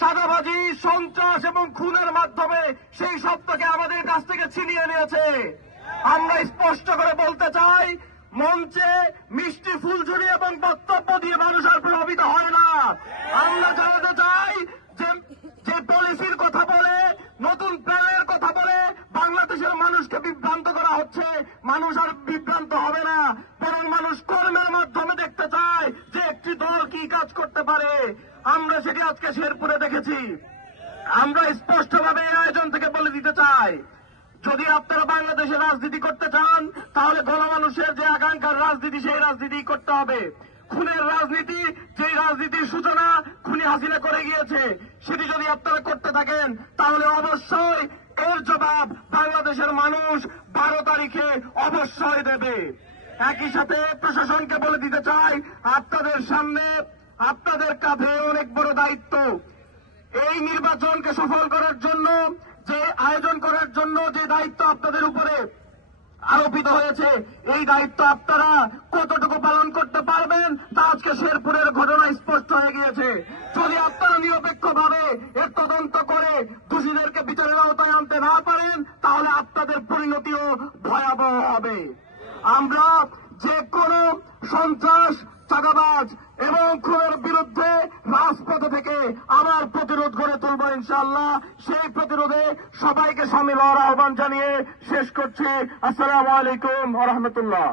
চাঁদাবাজি, সন্ত্রাস এবং খুনের মাধ্যমে সেই শব্দকে আমাদের কাছ থেকে ছিনিয়ে নিয়েছে। আমরা স্পষ্ট করে বলতে চাই, মঞ্চে মিষ্টি ফুলঝুরি এবং বক্তব্য দিয়ে মানুষ আর প্রভাবিত হয় না। আমরা জানাতে চাই যে পলিসির কথা বলে, নতুন প্ল্যানের কথা বলে বাংলাদেশের মানুষকে বিভ্রান্ত করা হচ্ছে, মানুষ আর বিভ্রান্ত হবে না, বরং মানুষ কর্মের মাধ্যমে দেখতে চায় যে একটি দল কি কাজ করতে পারে। আমরা সেটি আজকে শেরপুরে দেখেছি। আমরা স্পষ্টভাবে এই আয়োজন থেকে বলে দিতে চাই, যদি আপনারা বাংলাদেশের রাজনীতি করতে চান তাহলে গণমানুষের যে আকাঙ্ক্ষার রাজনীতি, সেই রাজনীতি করতে হবে। খুনের রাজনীতি, যে রাজনীতির সূচনা খুনি হাসিনা করে গিয়েছে, সেটি যদি আপনারা করতে থাকেন তাহলে অবশ্যই এর জবাব বাংলাদেশের মানুষ 12 তারিখে অবশ্যই দেবে। একই সাথে প্রশাসনকে বলে দিতে চাই, আপনাদের সামনে, আপনাদের কাঁধে অনেক বড় দায়িত্ব। এই নির্বাচনকে সফল করার জন্য, যে আয়োজন করার জন্য যে দায়িত্ব আপনাদের উপরে আরোপিত হয়েছে, এই দায়িত্ব আপনারা কতটুকু পালন করতে পারবেন তা আজকে শেরপুরের ঘটনা স্পষ্ট হয়ে গিয়েছে। যদি আপনারা নিরপেক্ষভাবে এর তদন্ত করে দোষীদেরকে বিচারের আওতায় আনতে না পারেন তাহলে আপনাদের পরিণতিও ভয়াবহ হবে। আমরা যে কোনো সন্ত্রাস, চাঁদাবাজ এবং খুনের বিরুদ্ধে রাজপথে থেকে আবার প্রতিরোধ গড়ে তুলব ইনশাআল্লাহ। সেই প্রতিরোধে সবাইকে শামিল হওয়ার আহ্বান জানিয়ে শেষ করছি। আসসালামু আলাইকুম ওয়া রাহমাতুল্লাহ।